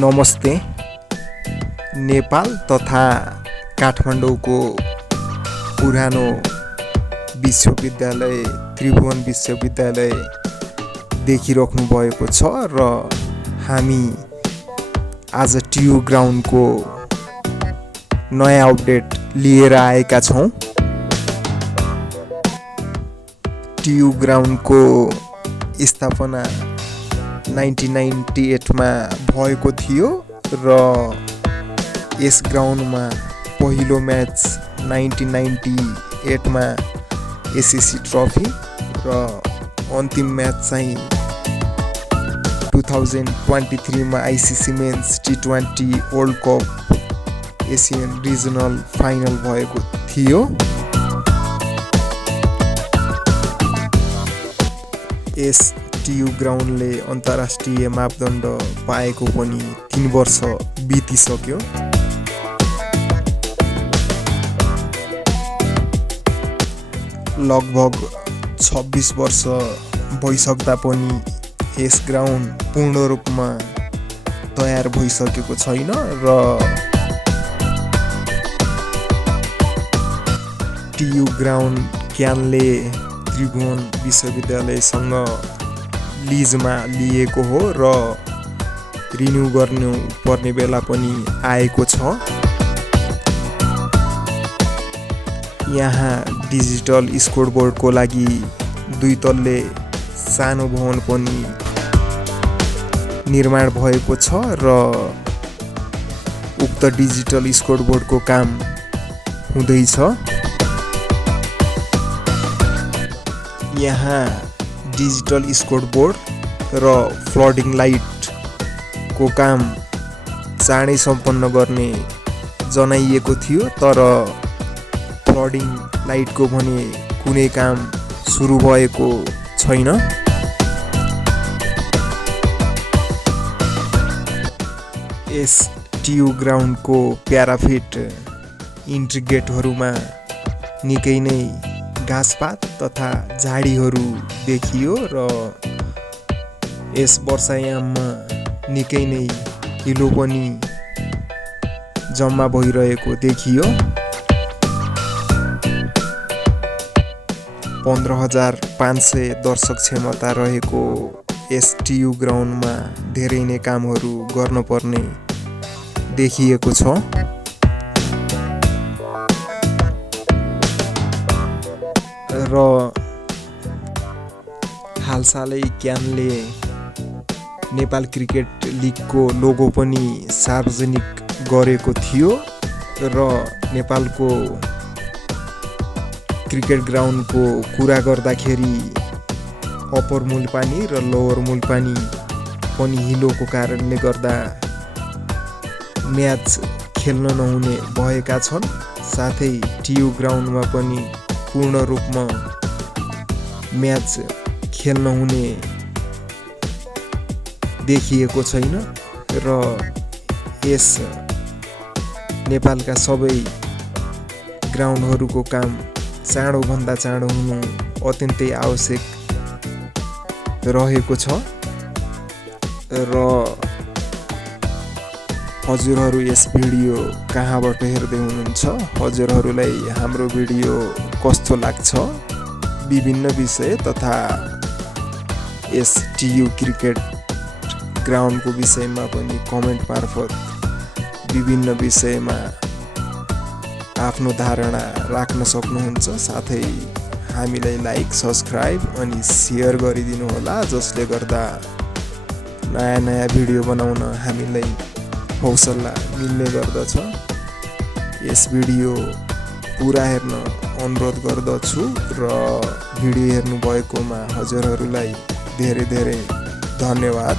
नमस्ते। नेपाल तथा काठमाडौँको पुरानो विश्वविद्यालय त्रिभुवन विश्वविद्यालय देखिराख्नु भएको छ र हामी आज टियु ग्राउन्डको नयाँ अपडेट लिएर आएका छौं। टियु ग्राउन्डको स्थापना 1998 मा भएको थियो र यस ग्राउन्डमा पहिलो म्याच 1998 मा एसएससी ट्रफी र अन्तिम म्याच चाहिँ 2023 मा ICC men's T20 world cup Asian regional final भएको थियो। यस टियु ग्राउन्डले अन्तर्राष्ट्रिय मापदण्ड पाएको पनि 3 वर्ष बितिसक्यो। लगभग 26 वर्ष भइसक्दा पनि यस ग्राउन्ड पूर्ण रूपमा तयार भइसकेको छैन र टियु ग्राउन्ड क्यानले त्रिभुवन विश्वविद्यालयसँग लिजमा लिएको हो र रिन्यू गर्नु पर्ने बेला पनि आएको छ। यहाँ डिजिटल स्कोरबोर्डको लागि 2 तल्ले सानो भवन पनि निर्माण भएको छ र उक्त डिजिटल स्कोरबोर्डको काम हुँदैछ। यहाँ डिजिटल स्कोरबोर्ड र फ्लडिङ लाइट को काम चाँडै सम्पन्न गर्ने जनाइएको थियो, तर फ्लडिङ लाइटको भने कुनै काम सुरु भएको छैन। यस टियु ग्राउन्डको प्याराफिट इन्ट्री गेटहरूमा निकै नै घाँसपात तथा झाडीहरू देखियो र यस वर्षायाममा निकै नै हिलो पनि जम्मा भइरहेको देखियो। 15,500 दर्शक क्षमता रहेको यस टियु ग्राउन्डमा धेरै नै कामहरू गर्नुपर्ने देखिएको छ। र हालसालै क्यानले नेपाल क्रिकेट लिगको लोगो पनि सार्वजनिक गरेको थियो र नेपालको क्रिकेट ग्राउन्डको कुरा गर्दाखेरि अप्पर मुलपानी र लोवर मुलपानी पनि हिलोको कारणले गर्दा म्याच खेल्न नहुने भएका छन्। साथै टियु ग्राउन्डमा पनि पूर्ण रूपमा म्याच खेल्न हुने देखिएको छैन र यस नेपालका सबै ग्राउन्डहरूको काम चाँडोभन्दा चाँडो हुनु अत्यन्तै आवश्यक रहेको छ र हजुरहरू यस भिडियो कहाँबाट हेर्दै हुनुहुन्छ, हजुरहरूलाई हाम्रो भिडियो कस्तो लाग्छ, विभिन्न विषय तथा यस टियु क्रिकेट ग्राउन्डको विषयमा पनि कमेन्ट मार्फत विभिन्न विषयमा आफ्नो धारणा राख्न सक्नुहुन्छ। साथै हामीलाई लाइक, सब्स्क्राइब अनि सेयर गरिदिनु होला, जसले गर्दा नयाँ भिडियो बनाउन हामीलाई हौसला मिल्ने गर्दछ। यस भिडियो पुरा हेर्न अनुरोध गर्दछु र भिडियो हेर्नु भएकोमा हजुरहरूलाई धेरै धेरै धन्यवाद।